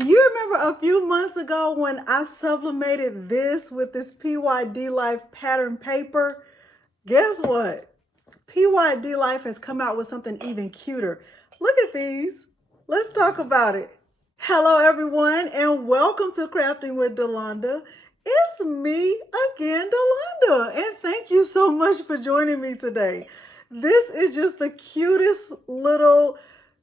Do you remember a few months ago when I sublimated this with this PYDLIFE pattern paper? Guess what? PYDLIFE has come out with something even cuter. Look at these. Let's talk about it. Hello everyone and welcome to Crafting with Delonda. It's me again, Delonda, and thank you so much for joining me today. This is just the cutest little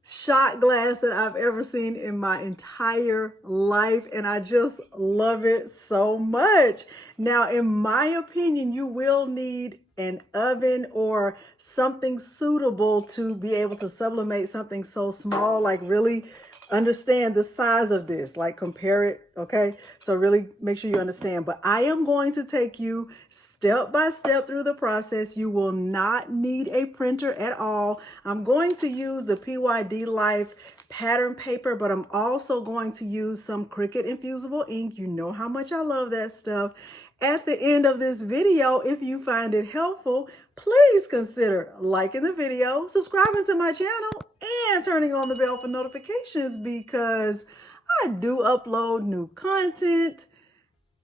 shot glass that I've ever seen in my entire life, and I just love it so much. Now, in my opinion, you will need an oven or something suitable to be able to sublimate something so small, like really understand the size of this, like compare it, okay? So really make sure you understand. But I am going to take you step by step through the process. You will not need a printer at all. I'm going to use the PYDLIFE pattern paper, but I'm also going to use some Cricut Infusible Ink. You know how much I love that stuff. At the end of this video, if you find it helpful, please consider liking the video, subscribing to my channel, and turning on the bell for notifications because I do upload new content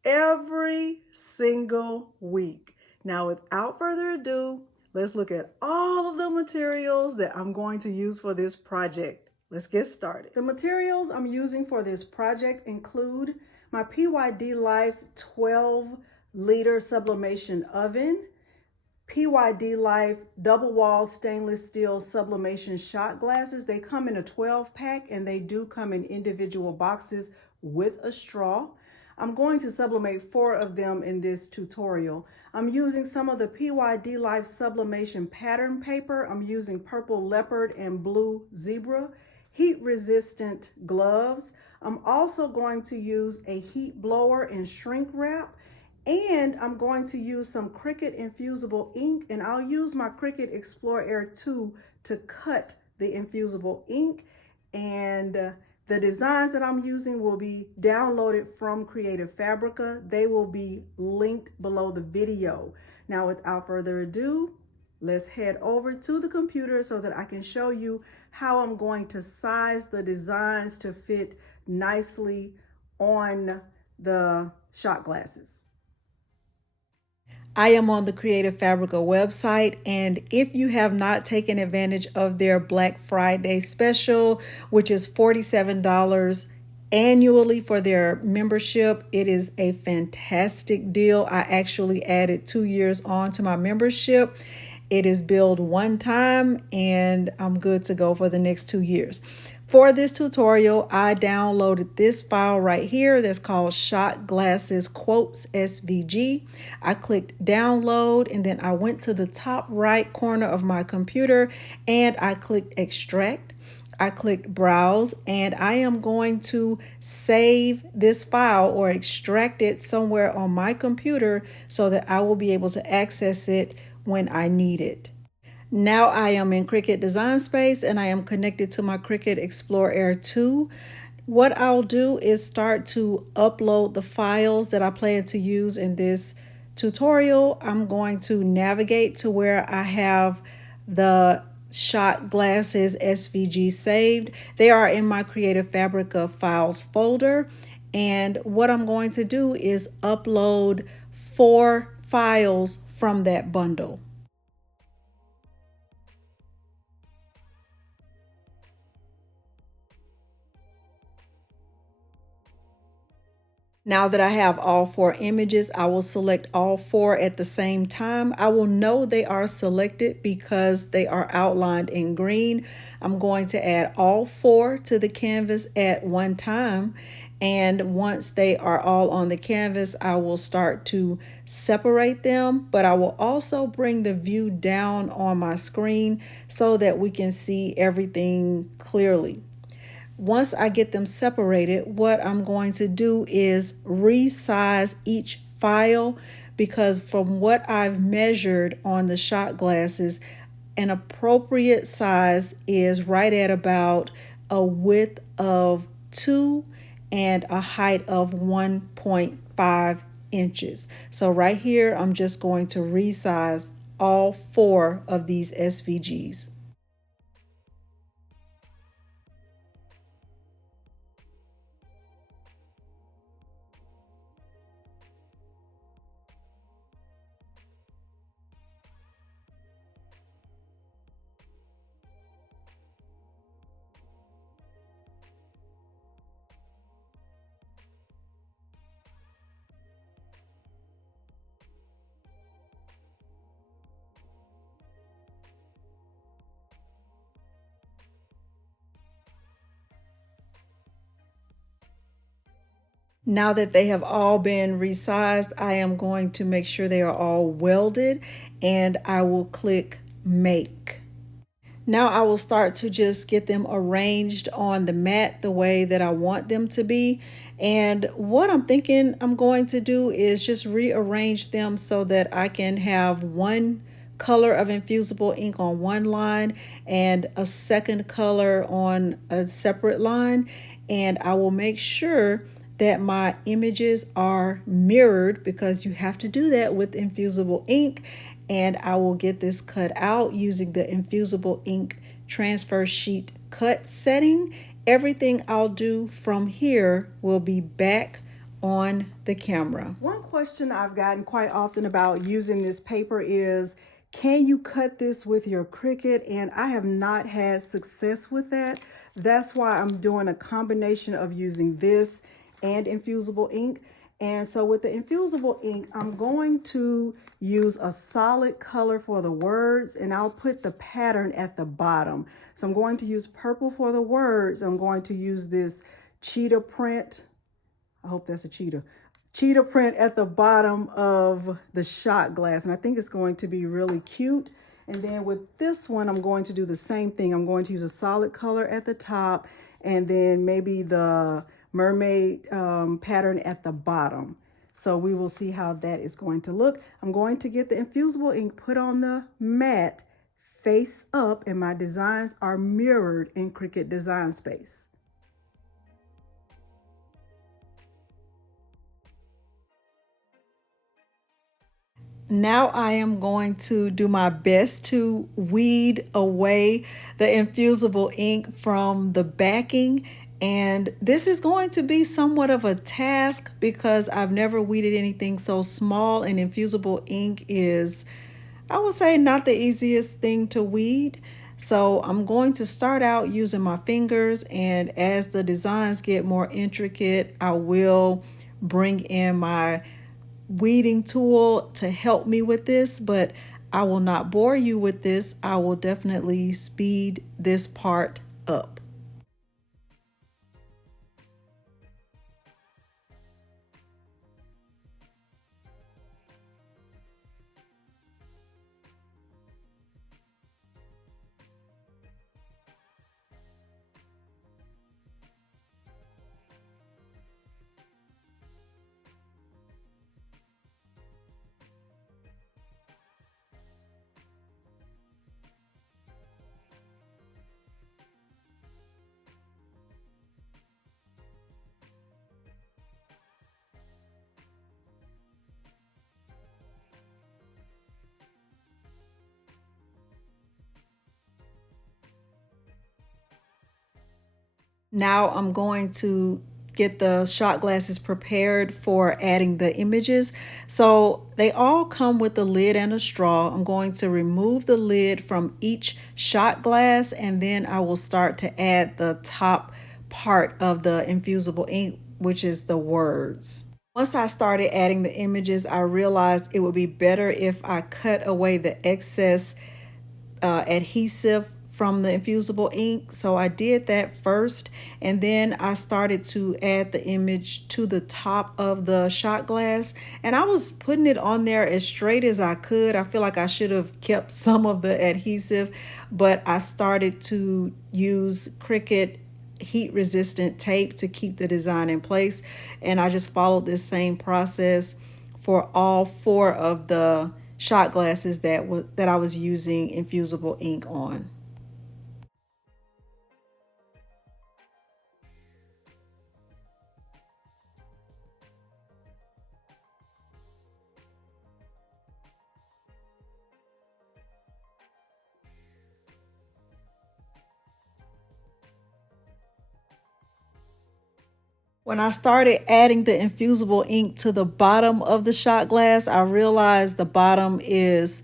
every single week. Now, without further ado, let's look at all of the materials that I'm going to use for this project. Let's get started. The materials I'm using for this project include my PYDLIFE 12-liter sublimation oven, PYDLIFE double wall stainless steel sublimation shot glasses. They come in a 12-pack and they do come in individual boxes with a straw. I'm going to sublimate 4 of them in this tutorial. I'm using some of the PYDLIFE Sublimation Pattern paper. I'm using purple leopard and blue zebra, heat-resistant gloves. I'm also going to use a heat blower and shrink wrap, and I'm going to use some Cricut Infusible Ink, and I'll use my Cricut Explore Air 2 to cut the infusible ink. And the designs that I'm using will be downloaded from Creative Fabrica. They will be linked below the video. Now, without further ado, let's head over to the computer so that I can show you how I'm going to size the designs to fit nicely on the shot glasses. I am on the Creative Fabrica website, and if you have not taken advantage of their Black Friday special, which is $47 annually for their membership, it is a fantastic deal. I actually added 2 years on to my membership. It is billed one time and I'm good to go for the next 2 years. For this tutorial, I downloaded this file right here that's called Shot Glasses Quotes SVG. I clicked download and then I went to the top right corner of my computer and I clicked extract. I clicked browse, and I am going to save this file or extract it somewhere on my computer so that I will be able to access it when I need it. Now I am in Cricut Design Space and I am connected to my Cricut Explore Air 2. What I'll do is start to upload the files that I plan to use in this tutorial. I'm going to navigate to where I have the shot glasses SVG saved. They are in my Creative Fabrica files folder. And what I'm going to do is upload 4 files from that bundle. Now that I have all 4 images, I will select all 4 at the same time. I will know they are selected because they are outlined in green. I'm going to add all 4 to the canvas at one time. And once they are all on the canvas, I will start to separate them, but I will also bring the view down on my screen so that we can see everything clearly. Once I get them separated, what I'm going to do is resize each file, because from what I've measured on the shot glasses, an appropriate size is right at about a width of 2 and a height of 1.5 inches. So right here, I'm just going to resize all 4 of these SVGs. Now that they have all been resized, I am going to make sure they are all welded, and I will click Make. Now I will start to just get them arranged on the mat the way that I want them to be. And what I'm thinking I'm going to do is just rearrange them so that I can have one color of infusible ink on one line and a second color on a separate line. And I will make sure that my images are mirrored, because you have to do that with infusible ink. And I will get this cut out using the infusible ink transfer sheet cut setting. Everything I'll do from here will be back on the camera. One question I've gotten quite often about using this paper is, can you cut this with your Cricut? And I have not had success with that. That's why I'm doing a combination of using this and infusible ink. And so with the infusible ink, I'm going to use a solid color for the words, and I'll put the pattern at the bottom. So I'm going to use purple for the words. I'm going to use this cheetah print. I hope that's a cheetah. Cheetah print at the bottom of the shot glass. And I think it's going to be really cute. And then with this one, I'm going to do the same thing. I'm going to use a solid color at the top, and then maybe the mermaid pattern at the bottom. So we will see how that is going to look. I'm going to get the infusible ink put on the mat face up, and my designs are mirrored in Cricut Design Space. Now I am going to do my best to weed away the infusible ink from the backing. And this is going to be somewhat of a task because I've never weeded anything so small, and infusible ink is, I would say, not the easiest thing to weed. So I'm going to start out using my fingers, and as the designs get more intricate, I will bring in my weeding tool to help me with this, but I will not bore you with this. I will definitely speed this part up. Now I'm going to get the shot glasses prepared for adding the images. So they all come with a lid and a straw. I'm going to remove the lid from each shot glass, and then I will start to add the top part of the infusible ink, which is the words. Once I started adding the images, I realized it would be better if I cut away the excess adhesive from the infusible ink. So I did that first, and then I started to add the image to the top of the shot glass, and I was putting it on there as straight as I could. I feel like I should have kept some of the adhesive, but I started to use Cricut heat resistant tape to keep the design in place, and I just followed this same process for all 4 of the shot glasses that I was using infusible ink on. When I started adding the infusible ink to the bottom of the shot glass, I realized the bottom is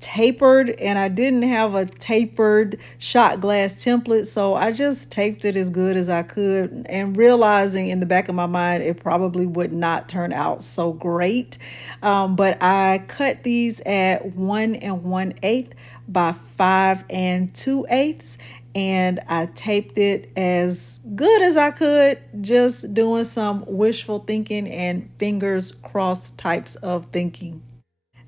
tapered, and I didn't have a tapered shot glass template, so I just taped it as good as I could, and realizing in the back of my mind it probably would not turn out so great. But I cut these at 1 1/8 by 5 2/8, and I taped it as good as I could, just doing some wishful thinking and fingers crossed types of thinking.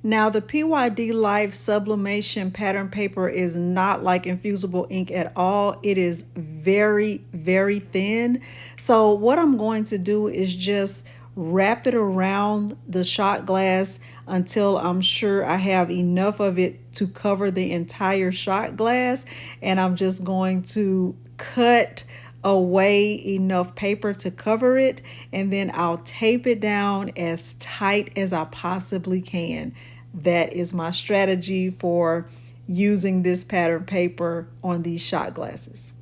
Now, the PYDLIFE Sublimation Pattern paper is not like infusible ink at all. It is very, very thin. So what I'm going to do is just wrap it around the shot glass until I'm sure I have enough of it to cover the entire shot glass. And I'm just going to cut away enough paper to cover it, and then I'll tape it down as tight as I possibly can. That is my strategy for using this pattern paper on these shot glasses.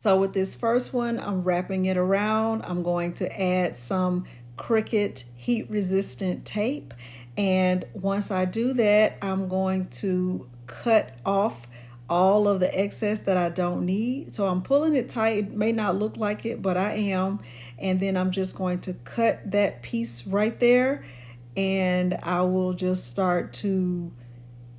So with this first one, I'm wrapping it around. I'm going to add some Cricut heat resistant tape, and once I do that, I'm going to cut off all of the excess that I don't need. So I'm pulling it tight. It may not look like it, but I am. And then I'm just going to cut that piece right there, and I will just start to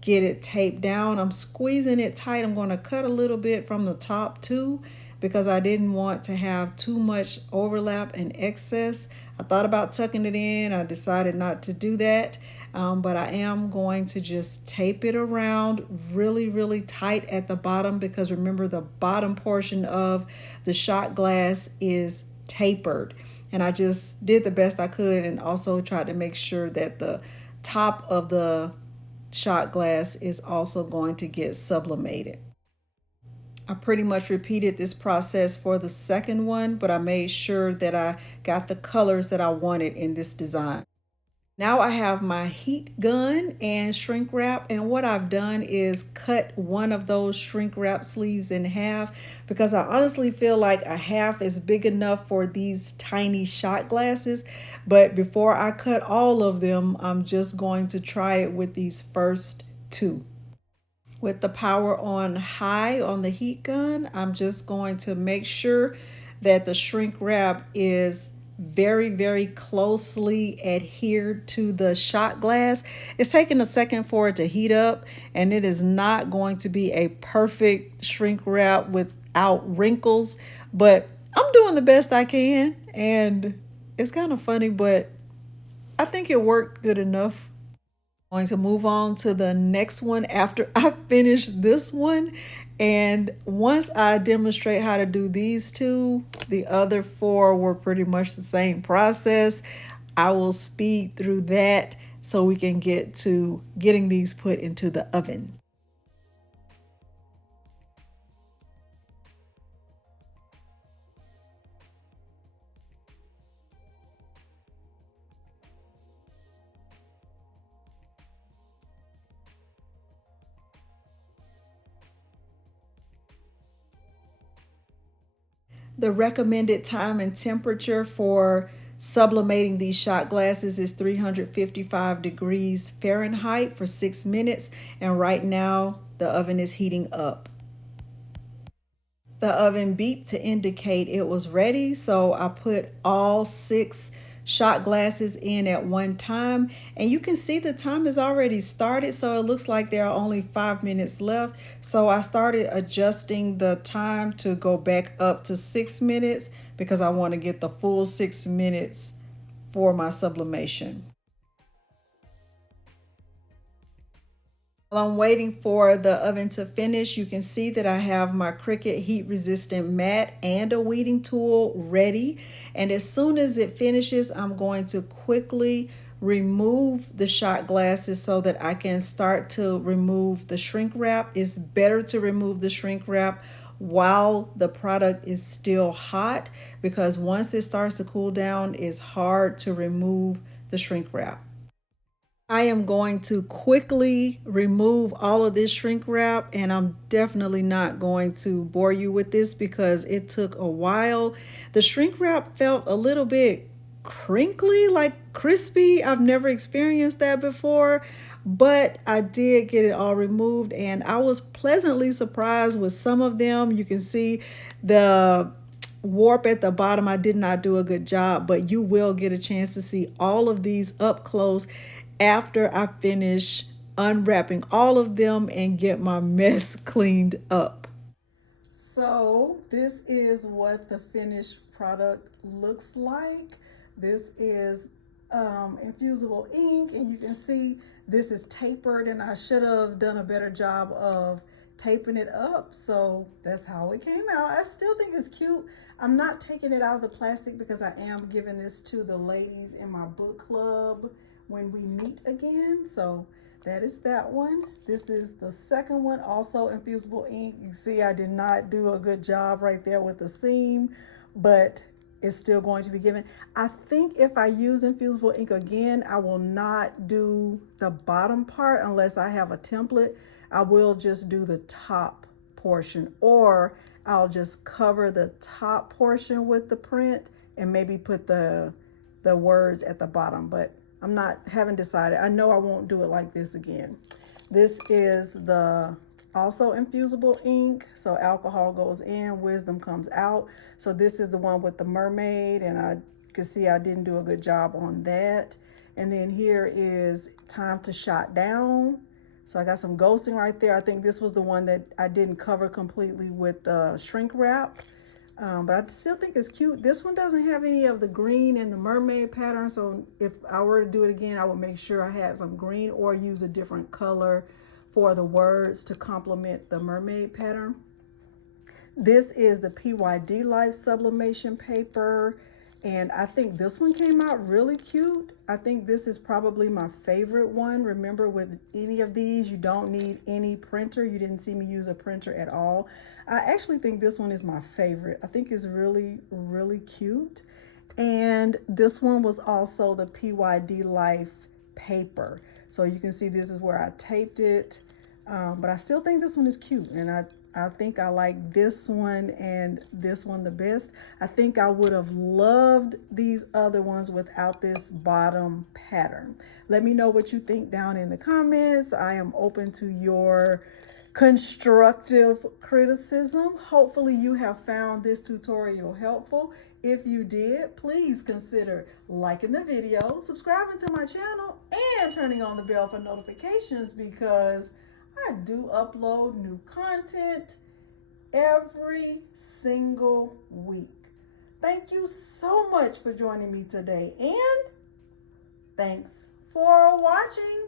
get it taped down. I'm squeezing it tight. I'm going to cut a little bit from the top too, because I didn't want to have too much overlap and excess. I thought about tucking it in. I decided not to do that. But I am going to just tape it around really, really tight at the bottom, because remember, the bottom portion of the shot glass is tapered. And I just did the best I could, and also tried to make sure that the top of the shot glass is also going to get sublimated. I pretty much repeated this process for the second one, but I made sure that I got the colors that I wanted in this design. Now I have my heat gun and shrink wrap, and what I've done is cut one of those shrink wrap sleeves in half, because I honestly feel like a half is big enough for these tiny shot glasses. But before I cut all of them, I'm just going to try it with these first two. With the power on high on the heat gun, I'm just going to make sure that the shrink wrap is very, very closely adhered to the shot glass. It's taking a second for it to heat up, and it is not going to be a perfect shrink wrap without wrinkles, but I'm doing the best I can, and it's kind of funny, but I think it worked good enough. I'm going to move on to the next one after I finish this one. And once I demonstrate how to do these two, the other four were pretty much the same process. I will speed through that so we can get to getting these put into the oven. The recommended time and temperature for sublimating these shot glasses is 355 degrees Fahrenheit for 6 minutes, and right now the oven is heating up. The oven beeped to indicate it was ready, so I put all 6 shot glasses in at one time, and you can see the time has already started, so it looks like there are only 5 minutes left. So I started adjusting the time to go back up to 6 minutes, because I want to get the full 6 minutes for my sublimation. While I'm waiting for the oven to finish, you can see that I have my Cricut heat resistant mat and a weeding tool ready. And as soon as it finishes, I'm going to quickly remove the shot glasses so that I can start to remove the shrink wrap. It's better to remove the shrink wrap while the product is still hot, because once it starts to cool down, it's hard to remove the shrink wrap. I am going to quickly remove all of this shrink wrap, and I'm definitely not going to bore you with this because it took a while. The shrink wrap felt a little bit crinkly, like crispy. I've never experienced that before, but I did get it all removed, and I was pleasantly surprised with some of them. You can see the warp at the bottom. I did not do a good job, but you will get a chance to see all of these up close after I finish unwrapping all of them and get my mess cleaned up. So this is what the finished product looks like. This is infusible ink, and you can see this is tapered, and I should have done a better job of taping it up. So that's how it came out. I still think it's cute. I'm not taking it out of the plastic because I am giving this to the ladies in my book club when we meet again. So that is that one. This is the second one, also infusible ink. You see I did not do a good job right there with the seam, but it's still going to be given. I think if I use infusible ink again, I will not do the bottom part unless I have a template. I will just do the top portion, or I'll just cover the top portion with the print and maybe put the words at the bottom, but haven't decided. I know I won't do it like this again. This is the also infusible ink. So alcohol goes in, wisdom comes out. So this is the one with the mermaid, and I can see I didn't do a good job on that. And then here is time to shot down. So I got some ghosting right there. I think this was the one that I didn't cover completely with the shrink wrap. But I still think it's cute. This one doesn't have any of the green and the mermaid pattern. So if I were to do it again, I would make sure I had some green or use a different color for the words to complement the mermaid pattern. This is the PYDLIFE Sublimation paper. And I think this one came out really cute. I think this is probably my favorite one. Remember, with any of these, you don't need any printer. You didn't see me use a printer at all. I actually think this one is my favorite. I think it's really, really cute. And this one was also the PYDLIFE paper. So you can see this is where I taped it. But I still think this one is cute. And I think I like this one and this one the best. I think I would have loved these other ones without this bottom pattern. Let me know what you think down in the comments. I am open to your constructive criticism. Hopefully you have found this tutorial helpful. If you did, please consider liking the video, subscribing to my channel, and turning on the bell for notifications, because I do upload new content every single week. Thank you so much for joining me today, and thanks for watching.